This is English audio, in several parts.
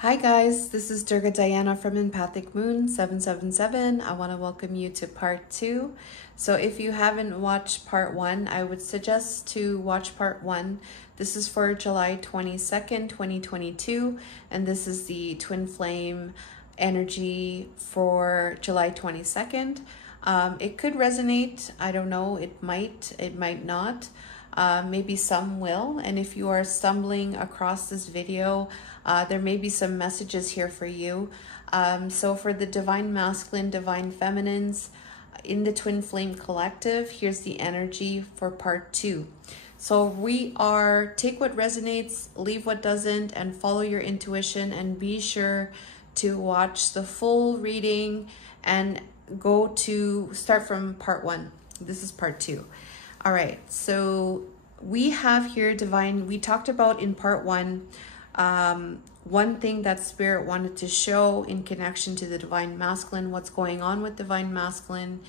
Hi guys, this is Durga Diana from Empathic Moon 777. I want to welcome you to part 2. So if you haven't watched part 1, I would suggest to watch part 1. This is for July 22nd, 2022, and this is the twin flame energy for July 22nd. It could resonate. I don't know. It might not. Maybe some will. And if you are stumbling across this video, there may be some messages here for you. So for the divine masculine, divine feminines in the twin flame collective, here's the energy for part 2. So we are take what resonates, leave what doesn't, and follow your intuition, and be sure to watch the full reading and start from part 1. This is part 2. All right, so we have here divine. We talked about in part 1, one thing that spirit wanted to show in connection to the divine masculine, what's going on with divine masculine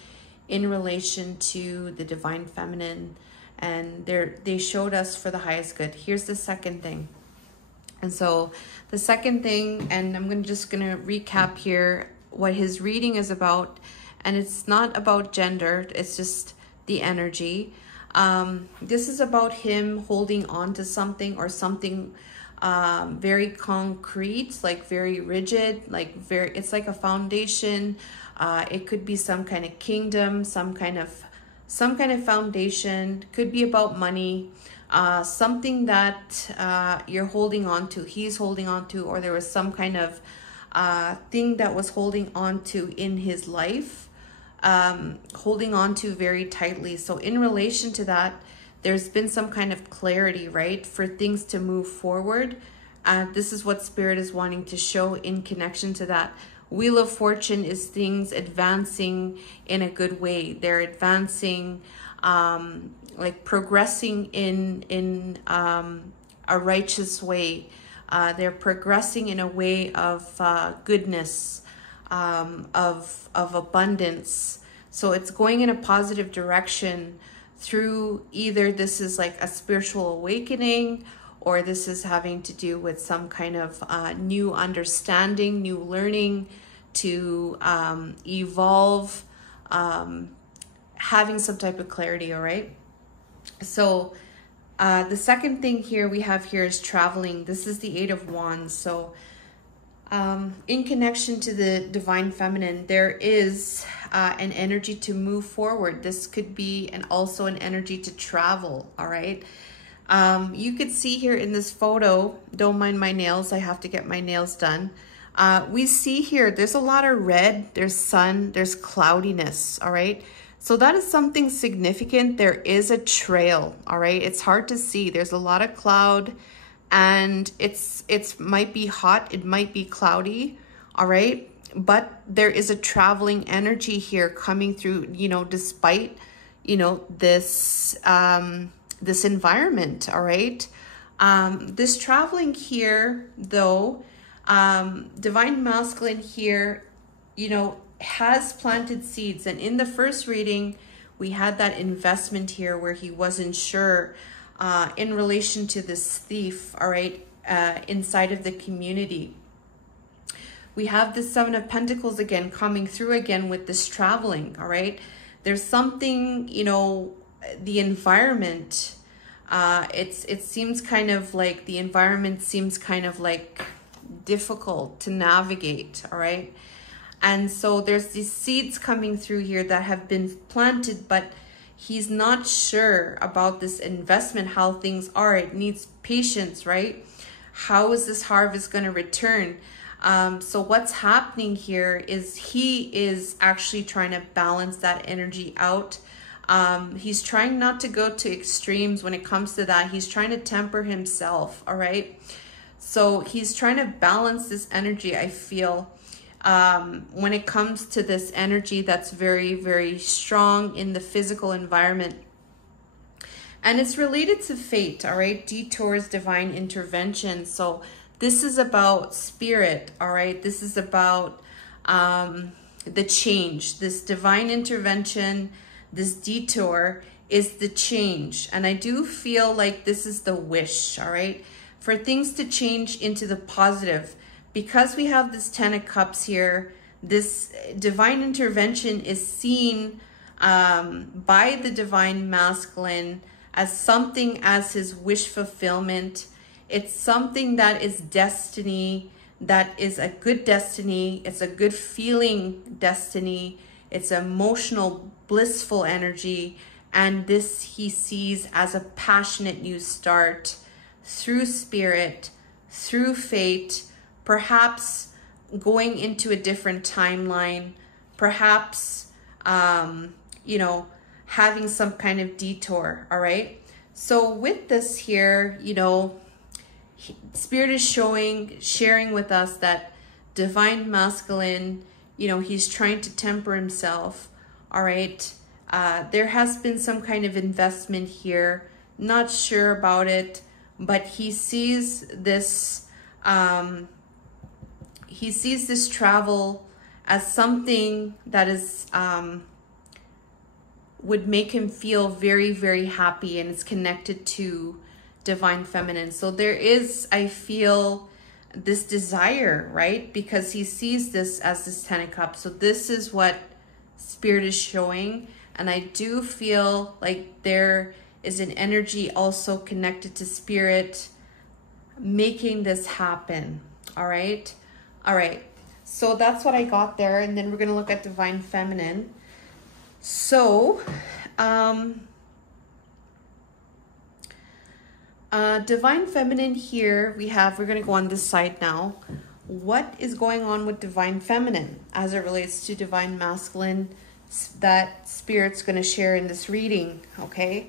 in relation to the divine feminine, and they showed us for the highest good. Here's the second thing. And so the second thing, and I'm just gonna recap here what his reading is about, and it's not about gender, it's just the energy. This is about him holding on to something, or something very concrete, like very rigid, it's like a foundation. It could be some kind of kingdom, some kind of foundation. Could be about money, something that you're holding on to, he's holding on to, or there was some kind of thing that was holding on to in his life, holding on to very tightly. So in relation to that, there's been some kind of clarity, right, for things to move forward. This is what spirit is wanting to show in connection to that. Wheel of Fortune is things advancing in a good way. They're advancing, like progressing in a righteous way. They're progressing in a way of goodness, of abundance. So it's going in a positive direction through either this is like a spiritual awakening, or this is having to do with some kind of new understanding, new learning to evolve, having some type of clarity, all right? So the second thing here we have here is traveling. This is the Eight of Wands. So in connection to the divine feminine, there is an energy to move forward. This could be also an energy to travel, all right? You could see here in this photo, don't mind my nails, I have to get my nails done. We see here, there's a lot of red, there's sun, there's cloudiness, all right? So that is something significant. There is a trail, all right? It's hard to see. There's a lot of cloud, and it's might be hot, it might be cloudy, all right? But there is a traveling energy here coming through, you know, despite, you know, this this environment, all right? This traveling here, though, divine masculine here, you know, has planted seeds. And in the first reading, we had that investment here where he wasn't sure in relation to this thief, all right, inside of the community. We have the Seven of Pentacles again coming through again with this traveling, all right? There's something, you know, the environment, it seems kind of like the environment seems kind of like difficult to navigate, all right? And so there's these seeds coming through here that have been planted, but he's not sure about this investment, how things are. It needs patience, right? How is this harvest going to return? So what's happening here is he is actually trying to balance that energy out. He's trying not to go to extremes when it comes to that. He's trying to temper himself, all right? So he's trying to balance this energy, I feel, when it comes to this energy that's very, very strong in the physical environment. And it's related to fate, all right? Detours, divine intervention. So this is about spirit, all right? This is about the change. This divine intervention, this detour is the change. And I do feel like this is the wish, all right? For things to change into the positive. because we have this 10 of Cups here, this divine intervention is seen by the divine masculine as something as his wish fulfillment. It's something that is destiny, that is a good destiny. It's a good feeling destiny. It's emotional, blissful energy. And this he sees as a passionate new start through spirit, through fate, perhaps going into a different timeline, perhaps, you know, having some kind of detour, all right? So with this here, you know, Spirit is sharing with us that divine masculine, you know, he's trying to temper himself, all right? There has been some kind of investment here, not sure about it, but he sees this, travel as something that is, would make him feel very, very happy, and it's connected to divine feminine. So there is, I feel, this desire, right? Because he sees this as this 10 of Cups. So this is what Spirit is showing. And I do feel like there is an energy also connected to Spirit making this happen. All right. All right. So that's what I got there. And then we're going to look at divine feminine. So, divine feminine here we're going to go on this side now. What is going on with divine feminine as it relates to divine masculine that Spirit's going to share in this reading? Okay,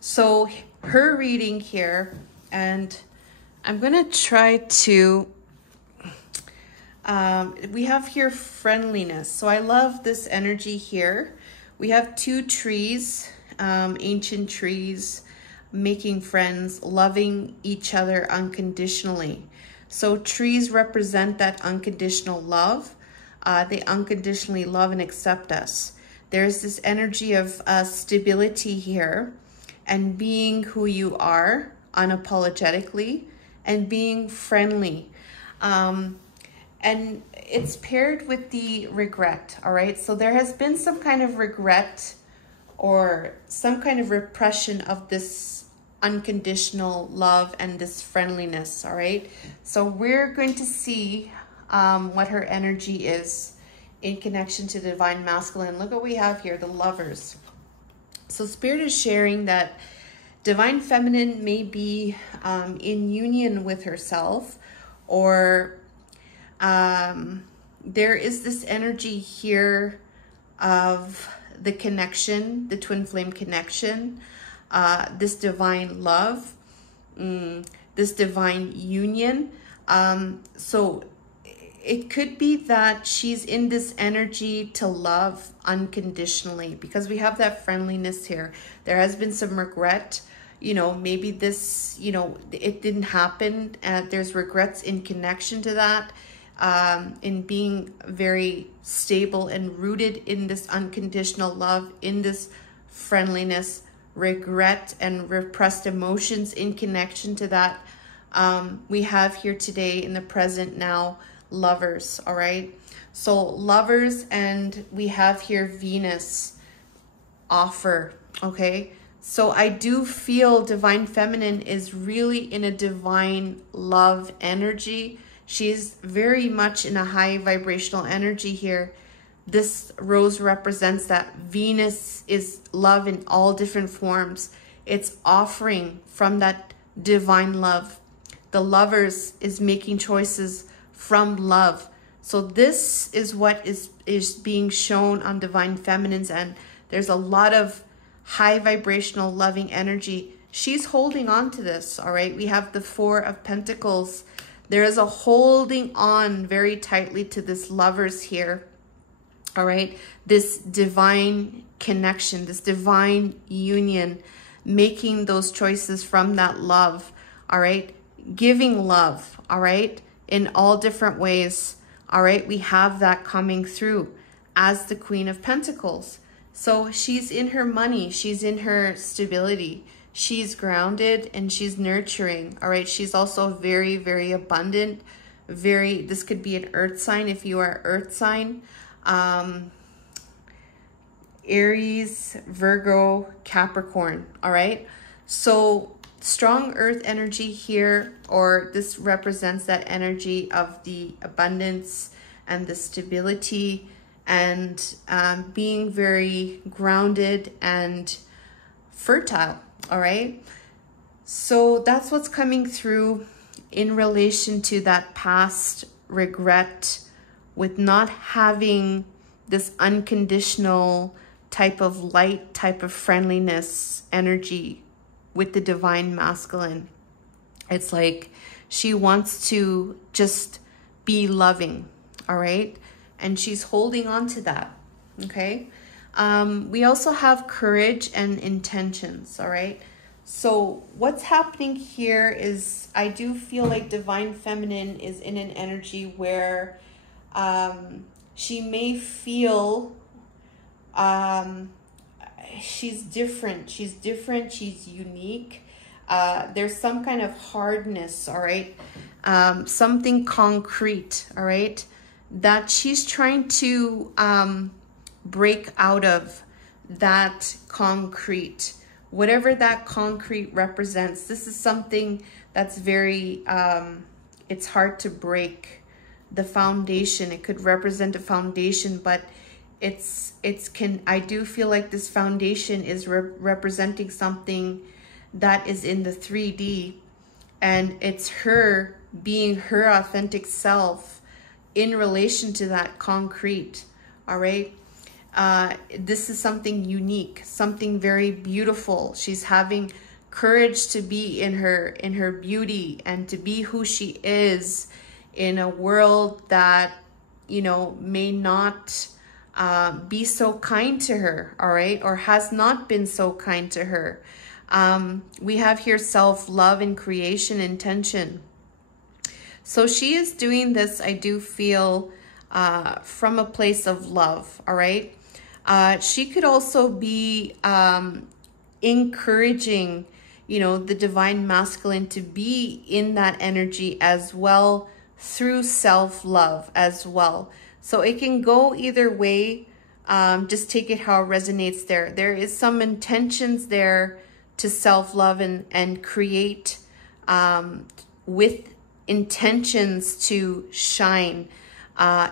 so her reading here, and I'm going to try to we have here friendliness. So I love this energy here. We have two trees, ancient trees, making friends, loving each other unconditionally. So trees represent that unconditional love. They unconditionally love and accept us. There's this energy of stability here, and being who you are unapologetically, and being friendly. And it's paired with the regret, all right? So there has been some kind of regret or some kind of repression of this unconditional love and this friendliness, all right? So we're going to see what her energy is in connection to the divine masculine. Look what we have here, the Lovers. So Spirit is sharing that divine feminine may be in union with herself, or there is this energy here of the connection, the twin flame connection, this divine love, this divine union. So it could be that she's in this energy to love unconditionally, because we have that friendliness here. There has been some regret, you know, maybe this, you know, it didn't happen. There's regrets in connection to that. In being very stable and rooted in this unconditional love, in this friendliness, regret and repressed emotions in connection to that. We have here today in the present now, Lovers, all right? So Lovers, and we have here Venus, offer, okay? So I do feel divine feminine is really in a divine love energy. She's very much in a high vibrational energy here. This rose represents that Venus is love in all different forms. It's offering from that divine love. The Lovers is making choices from love. So this is what is being shown on divine feminine's end. There's a lot of high vibrational loving energy. She's holding on to this, all right? We have the Four of Pentacles. There is a holding on very tightly to this Lovers here, all right? This divine connection, this divine union, making those choices from that love, all right? Giving love, all right? In all different ways, all right? We have that coming through as the Queen of Pentacles. So she's in her money, she's in her stability, she's grounded and she's nurturing, all right? She's also very, very abundant, this could be an earth sign if you are earth sign. Aries, Virgo, Capricorn, all right? So strong earth energy here, or this represents that energy of the abundance and the stability and being very grounded and fertile, all right? So that's what's coming through in relation to that past regret with not having this unconditional type of light, type of friendliness energy with the divine masculine. It's like she wants to just be loving, all right? And she's holding on to that, okay? We also have courage and intentions, all right? So what's happening here is I do feel like divine feminine is in an energy where she may feel she's different. She's unique. There's some kind of hardness, all right? Something concrete, all right? That she's trying to break out of that concrete. Whatever that concrete represents, this is something that's very, it's hard to break the foundation. It could represent a foundation, but I do feel like this foundation is representing something that is in the 3D, and it's her being her authentic self in relation to that concrete, all right? This is something unique, something very beautiful. She's having courage to be in her beauty and to be who she is in a world that, you know, may not be so kind to her, all right? Or has not been so kind to her. We have here self-love and creation intention. So she is doing this, I do feel, from a place of love, all right? She could also be encouraging, you know, the divine masculine to be in that energy as well through self-love as well. So it can go either way. Just take it how it resonates there. There is some intentions there to self-love and create with intentions to shine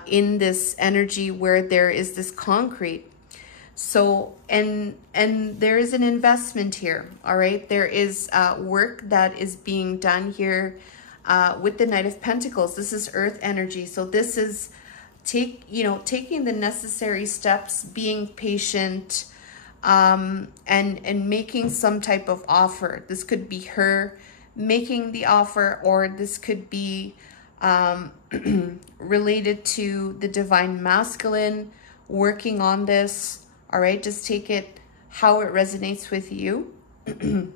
in this energy where there is this concrete. So, and there is an investment here, all right? There is work that is being done here with the Knight of Pentacles. This is earth energy. So this is taking the necessary steps, being patient, and making some type of offer. This could be her making the offer, or this could be related to the divine masculine working on this. All right, just take it how it resonates with you. And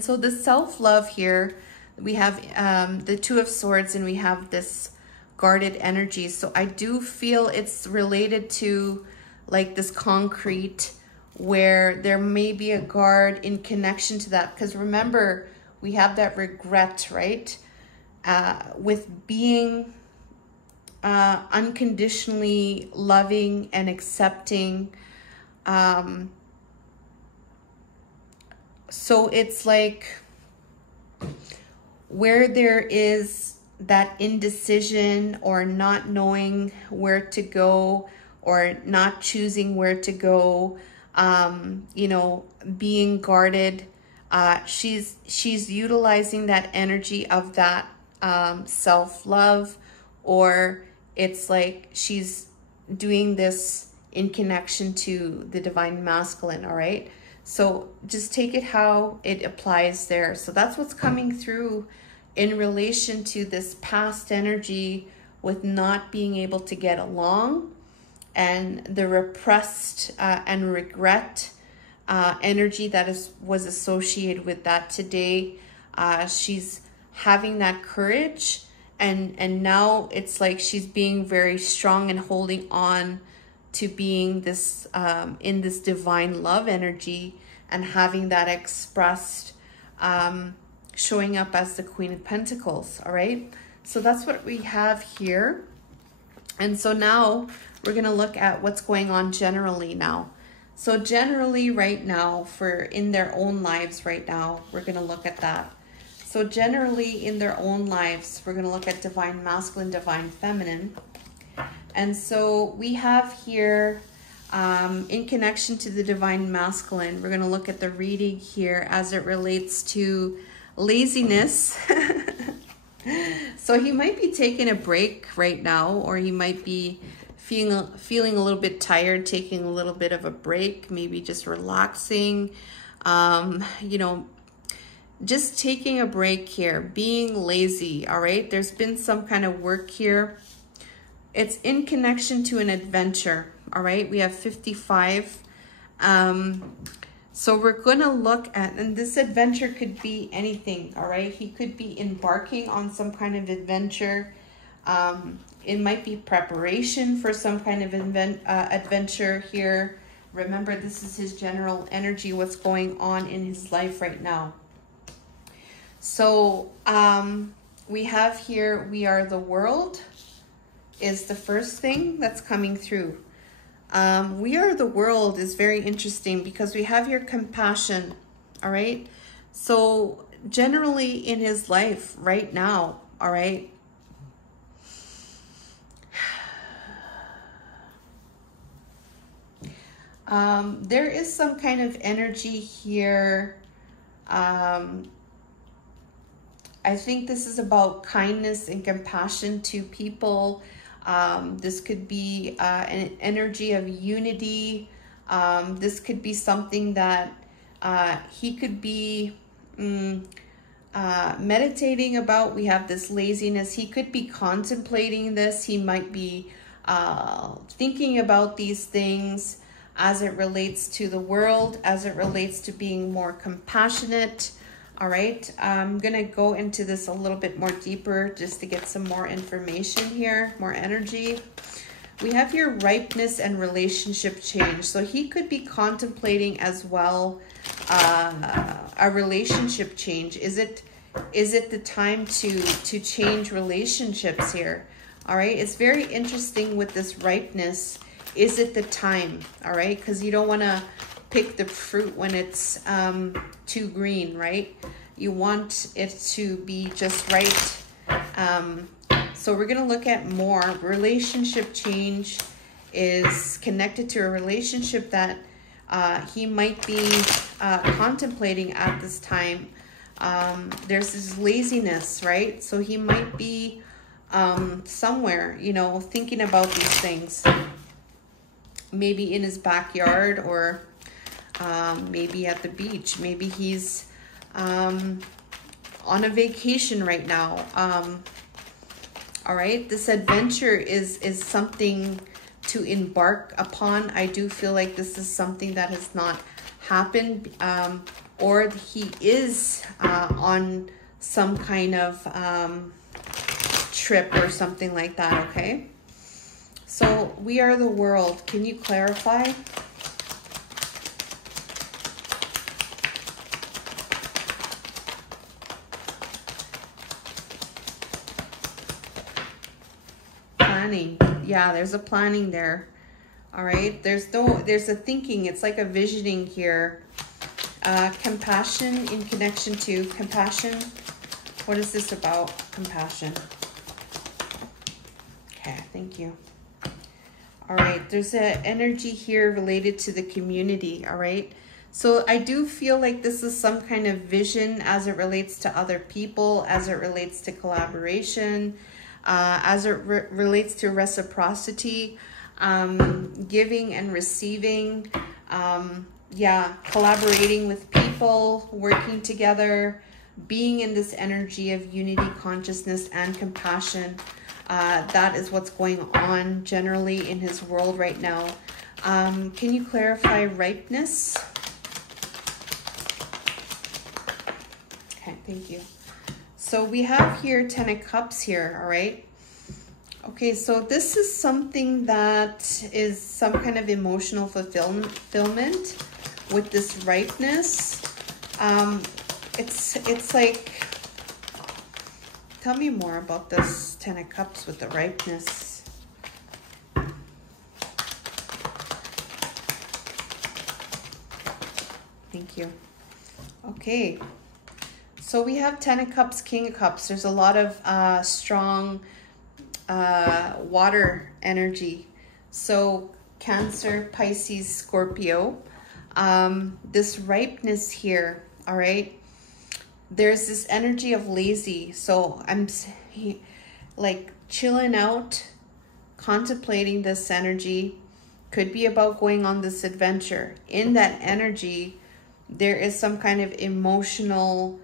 so the self-love here, we have the Two of Swords, and we have this guarded energy. So I do feel it's related to like this concrete where there may be a guard in connection to that. Because remember, we have that regret, right? With being unconditionally loving and accepting. So it's like where there is that indecision or not knowing where to go or not choosing where to go, you know, being guarded. She's utilizing that energy of that self-love, or it's like she's doing this in connection to the divine masculine, all right? So just take it how it applies there. So that's what's coming through in relation to this past energy with not being able to get along, and the repressed and regret energy that was associated with that. Today she's having that courage, and now it's like she's being very strong and holding on to being this in this divine love energy and having that expressed, showing up as the Queen of Pentacles, all right? So that's what we have here. And so now we're going to look at what's going on generally now. So generally right now, for in their own lives right now, we're going to look at that. So generally in their own lives, we're going to look at divine masculine, divine feminine. And so we have here, in connection to the divine masculine, we're going to look at the reading here as it relates to laziness. So he might be taking a break right now, or he might be feeling a little bit tired, taking a little bit of a break, maybe just relaxing, you know, just taking a break here, being lazy, all right? There's been some kind of work here. It's in connection to an adventure, all right? We have 55. So we're going to look at, and this adventure could be anything, all right? He could be embarking on some kind of adventure. It might be preparation for some kind of adventure here. Remember, this is his general energy, what's going on in his life right now. So we have here, we are the world is the first thing that's coming through. We are the world is very interesting because we have here compassion, all right? So generally in his life right now, all right? There is some kind of energy here. I think this is about kindness and compassion to people. This could be an energy of unity. This could be something that he could be meditating about. We have this laziness. He could be contemplating this. He might be thinking about these things as it relates to the world, as it relates to being more compassionate. All right, I'm going to go into this a little bit more deeper just to get some more information here, more energy. We have here ripeness and relationship change. So he could be contemplating as well a relationship change. Is it the time to change relationships here? All right, it's very interesting with this ripeness. Is it the time? All right, because you don't want to pick the fruit when it's too green, right? You want it to be just right. So we're going to look at more. Relationship change is connected to a relationship that he might be contemplating at this time. There's this laziness, right? So he might be somewhere, you know, thinking about these things. Maybe in his backyard, or maybe at the beach. Maybe he's on a vacation right now. All right, this adventure is something to embark upon. I do feel like this is something that has not happened, or he is on some kind of trip or something like that, okay? So we are the world. Can you clarify? Planning. Yeah, there's a planning there. All right. There's a thinking. It's like a visioning here. Compassion in connection to compassion. What is this about? Compassion. Okay, thank you. All right, there's an energy here related to the community, all right? So I do feel like this is some kind of vision as it relates to other people, as it relates to collaboration, as it relates to reciprocity, giving and receiving, yeah, collaborating with people, working together, being in this energy of unity, consciousness, and compassion. That is what's going on generally in his world right now. Can you clarify ripeness? Okay, thank you. So we have here 10 of Cups here, all right? Okay, so this is something that is some kind of emotional fulfillment with this ripeness. It's like Tell me more about this Ten of Cups with the ripeness. Thank you. Okay. So we have Ten of Cups, King of Cups. There's a lot of strong water energy. So Cancer, Pisces, Scorpio. This ripeness here, all right? There's this energy of lazy. So I'm like chilling out, contemplating this energy. Could be about going on this adventure. In that energy, there is some kind of emotional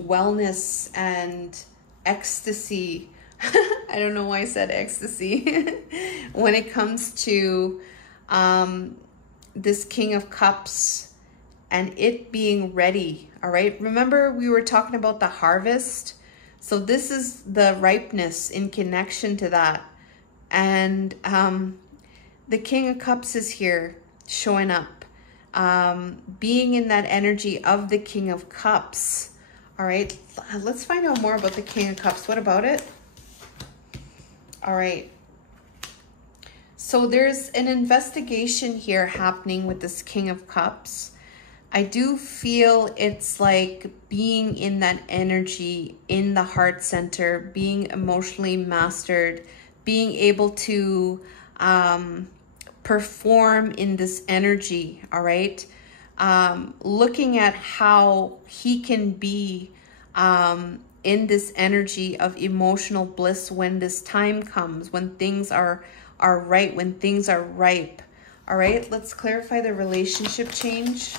wellness and ecstasy. I don't know why I said ecstasy. When it comes to this King of Cups and it being ready, all right? Remember we were talking about the harvest? So this is the ripeness in connection to that. And the King of Cups is here showing up. Being in that energy of the King of Cups. All right, let's find out more about the King of Cups. What about it? All right. So there's an investigation here happening with this King of Cups. I do feel it's like being in that energy in the heart center, being emotionally mastered, being able to perform in this energy, all right? Looking at how he can be in this energy of emotional bliss when this time comes, when things are right, when things are ripe. All right, let's clarify the relationship change.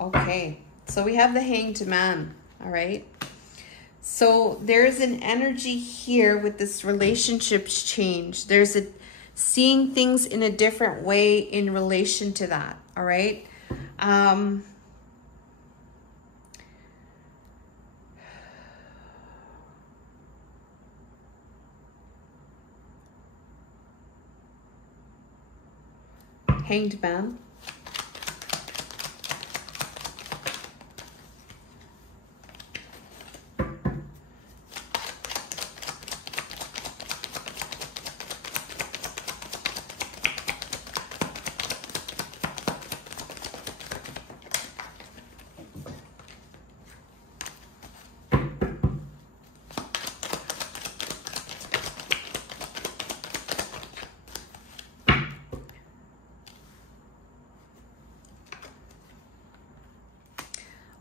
Okay, so we have the Hanged Man, all right? So there's an energy here with this relationships change. There's a seeing things in a different way in relation to that, all right? Hanged Man.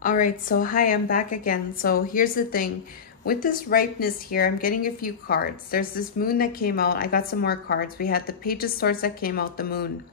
All right, so hi, I'm back again. So here's the thing. With this ripeness here, I'm getting a few cards. There's this moon that came out. I got some more cards. We had the Page of Swords that came out, the moon.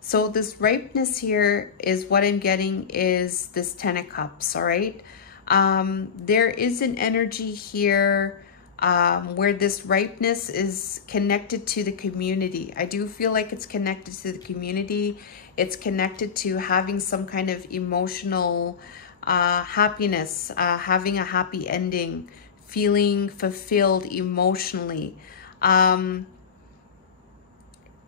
So this ripeness here is what I'm getting is this Ten of Cups, all right? There is an energy here where this ripeness is connected to the community. I do feel like it's connected to the community. It's connected to having some kind of emotional happiness, having a happy ending, feeling fulfilled emotionally.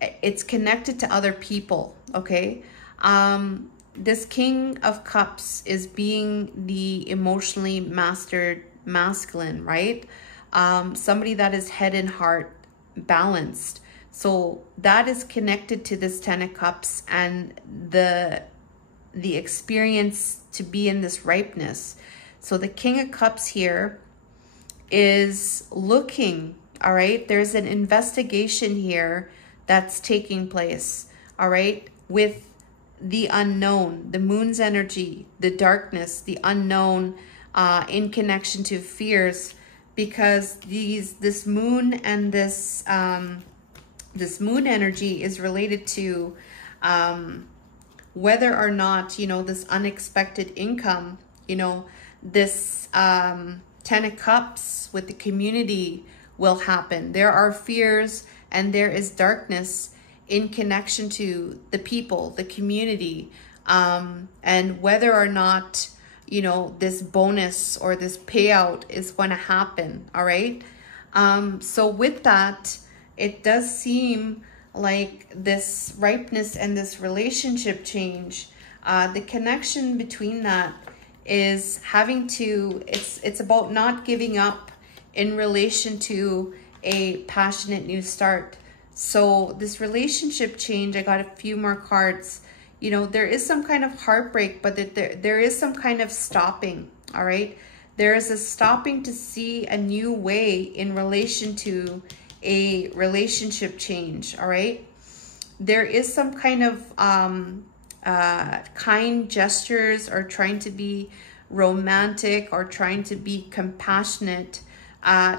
It's connected to other people, okay? This King of Cups is being the emotionally mastered masculine, right? Somebody that is head and heart balanced. So that is connected to this Ten of Cups and the experience to be in this ripeness. So the King of Cups here is looking, all right? There's an investigation here that's taking place, all right? With the unknown, the moon's energy, the darkness, the unknown in connection to fears, because this moon and this moon energy is related to whether or not, you know, this unexpected income, you know, this Ten of Cups with the community will happen. There are fears and there is darkness in connection to the people, the community, and whether or not, you know, this bonus or this payout is going to happen, all right? So with that, it does seem like this ripeness and this relationship change. The connection between that is having to, it's about not giving up in relation to a passionate new start. So this relationship change, I got a few more cards. You know, there is some kind of heartbreak, but there is some kind of stopping, all right? There is a stopping to see a new way in relation to a relationship change, all right? There is some kind of kind gestures, or trying to be romantic, or trying to be compassionate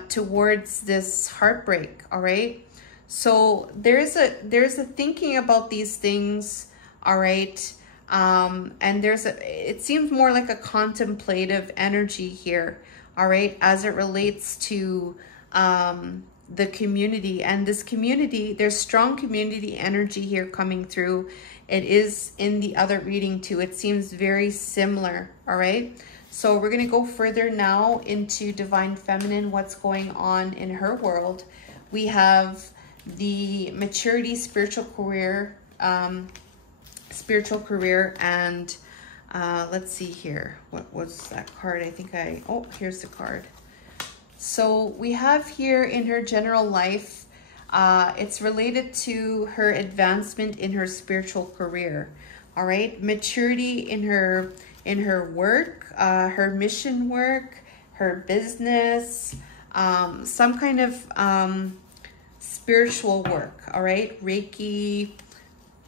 towards this heartbreak, all right? So there's a thinking about these things, all right? And it seems more like a contemplative energy here, all right, as it relates to the community. And this community, there's strong community energy here coming through. It is in the other reading too. It seems very similar, all right? So we're going to go further now into Divine Feminine, what's going on in her world. We have the maturity, spiritual career, and let's see here. What was that card? I think oh, here's the card. So we have here in her general life, it's related to her advancement in her spiritual career. All right, maturity in her work, her mission work, her business, some kind of spiritual work. All right, Reiki,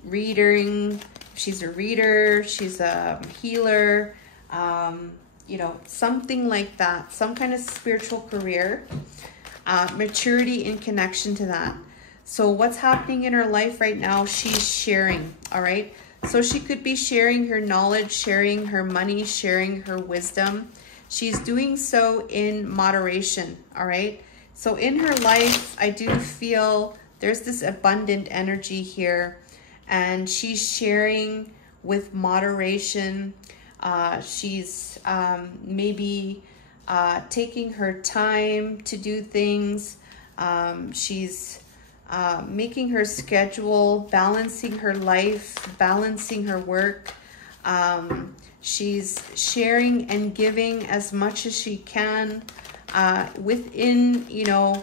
reading. She's a reader. She's a healer. You know, something like that, some kind of spiritual career, maturity in connection to that. So what's happening in her life right now, she's sharing, all right? So she could be sharing her knowledge, sharing her money, sharing her wisdom. She's doing so in moderation, all right? So in her life, I do feel there's this abundant energy here, and she's sharing with moderation. She's maybe taking her time to do things. She's making her schedule, balancing her life, balancing her work. She's sharing and giving as much as she can within, you know,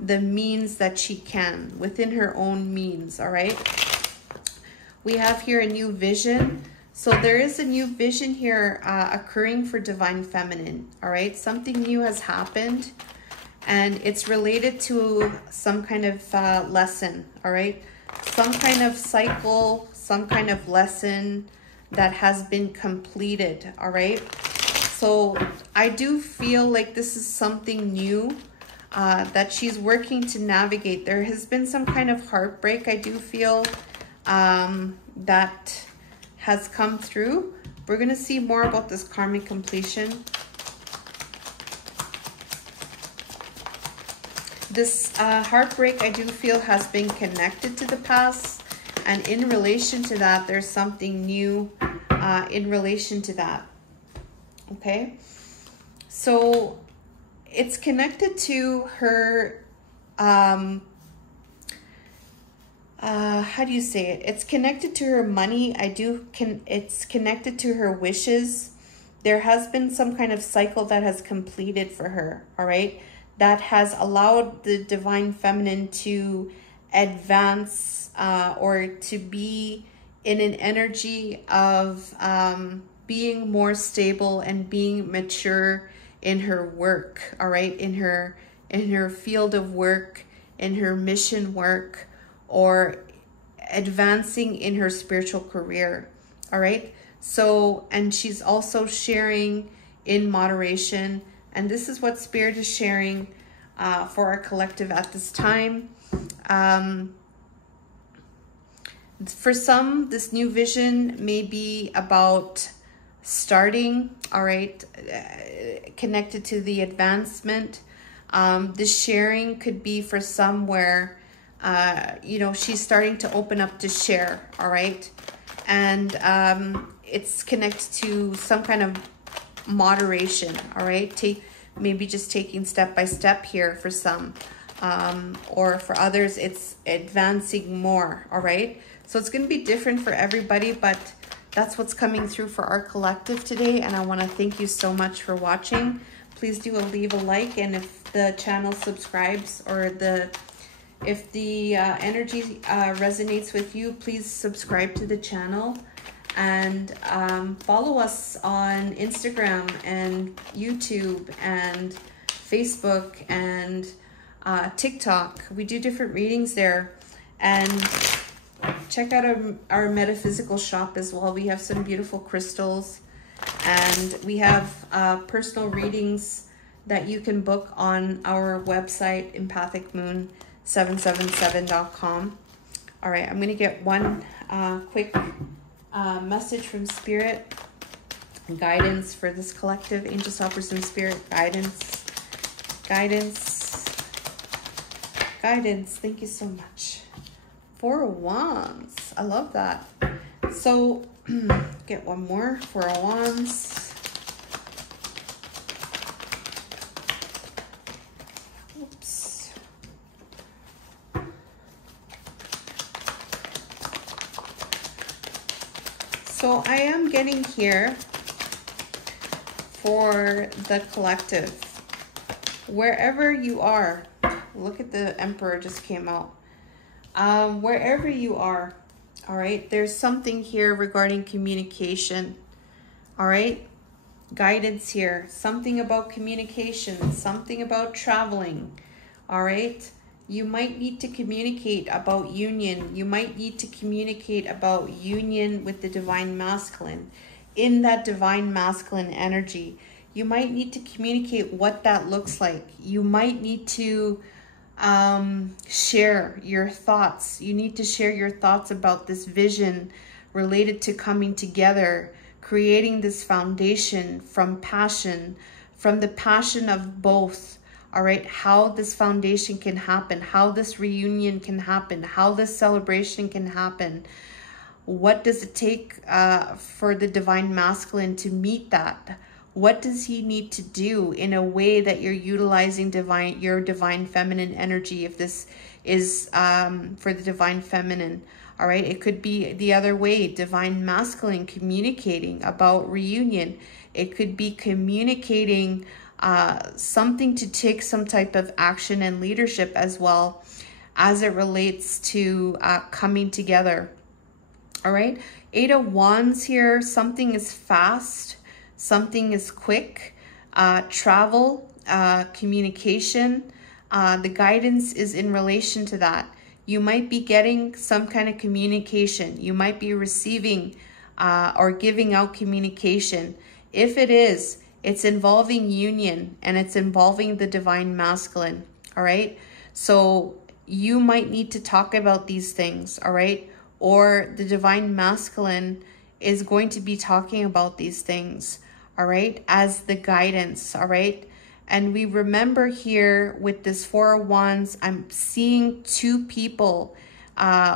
the means that she can, within her own means, all right? We have here a new vision. So there is a new vision here occurring for Divine Feminine, all right? Something new has happened, and it's related to some kind of lesson, all right? Some kind of cycle, some kind of lesson that has been completed, all right? So I do feel like this is something new that she's working to navigate. There has been some kind of heartbreak, I do feel, that has come through. We're going to see more about this karmic completion. This heartbreak, I do feel, has been connected to the past, and in relation to that, there's something new in relation to that. Okay, so it's connected to her how do you say it? It's connected to her money. It's connected to her wishes. There has been some kind of cycle that has completed for her, all right? That has allowed the Divine Feminine to advance or to be in an energy of being more stable and being mature in her work, all right? In her field of work, in her mission work, or advancing in her spiritual career, all right? So, and she's also sharing in moderation, and this is what Spirit is sharing for our collective at this time. For some, this new vision may be about starting, all right, connected to the advancement. This sharing could be for some where you know, she's starting to open up to share, all right? And it's connected to some kind of moderation, all right? Maybe just taking step by step here for some. or for others, it's advancing more, all right? So it's going to be different for everybody, but that's what's coming through for our collective today. And I want to thank you so much for watching. Please do leave a like, and if the channel subscribes, or if the energy resonates with you, please subscribe to the channel, and follow us on Instagram and YouTube and Facebook and TikTok. We do different readings there, and check out our metaphysical shop as well. We have some beautiful crystals, and we have personal readings that you can book on our website, empathicmoon777.com. All right, I'm going to get one quick message from Spirit, guidance for this collective. Angels, helpers, and Spirit, guidance. Thank you so much. 4 of Wands. I love that. So get one more. 4 of Wands. Oops. So I am getting here for the collective, wherever you are. Look at the Emperor just came out. Wherever you are, all right, there's something here regarding communication, all right? Guidance here, something about communication, something about traveling, all right? You might need to communicate about union. You might need to communicate about union with the divine masculine. In that divine masculine energy, you might need to communicate what that looks like. You might need to share your thoughts. You need to share your thoughts about this vision related to coming together, creating this foundation from passion, from the passion of both. All right, how this foundation can happen, how this reunion can happen, how this celebration can happen. What does it take for the divine masculine to meet that? What does he need to do in a way that you're utilizing your divine feminine energy, if this is for the divine feminine? All right, it could be the other way, divine masculine communicating about reunion. It could be communicating something to take some type of action and leadership as well, as it relates to coming together. All right, 8 of Wands here, something is fast. Something is quick, travel, communication. The guidance is in relation to that. You might be getting some kind of communication. You might be receiving or giving out communication. If it is, it's involving union, and it's involving the divine masculine. All right. So you might need to talk about these things. All right. Or the divine masculine is going to be talking about these things. All right, as the guidance, all right? And we remember here with this 4 of Wands, I'm seeing 2 people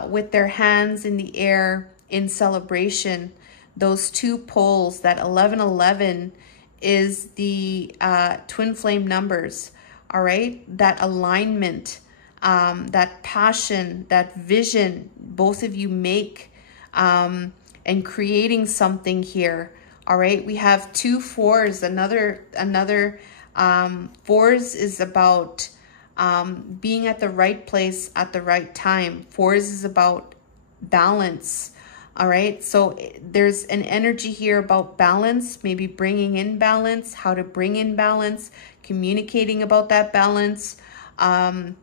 with their hands in the air in celebration. Those 2 poles, that 1111 is the twin flame numbers, all right? That alignment, that passion, that vision, both of you make, and creating something here. All right, we have 2 4s. Another 4s is about being at the right place at the right time. 4s is about balance. All right, so there's an energy here about balance, maybe bringing in balance, how to bring in balance, communicating about that balance, and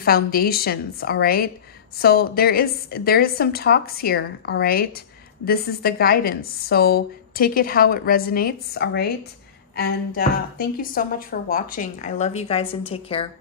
foundations. All right, so there is some talks here. All right, this is the guidance. So take it how it resonates, all right? And thank you so much for watching. I love you guys, and take care.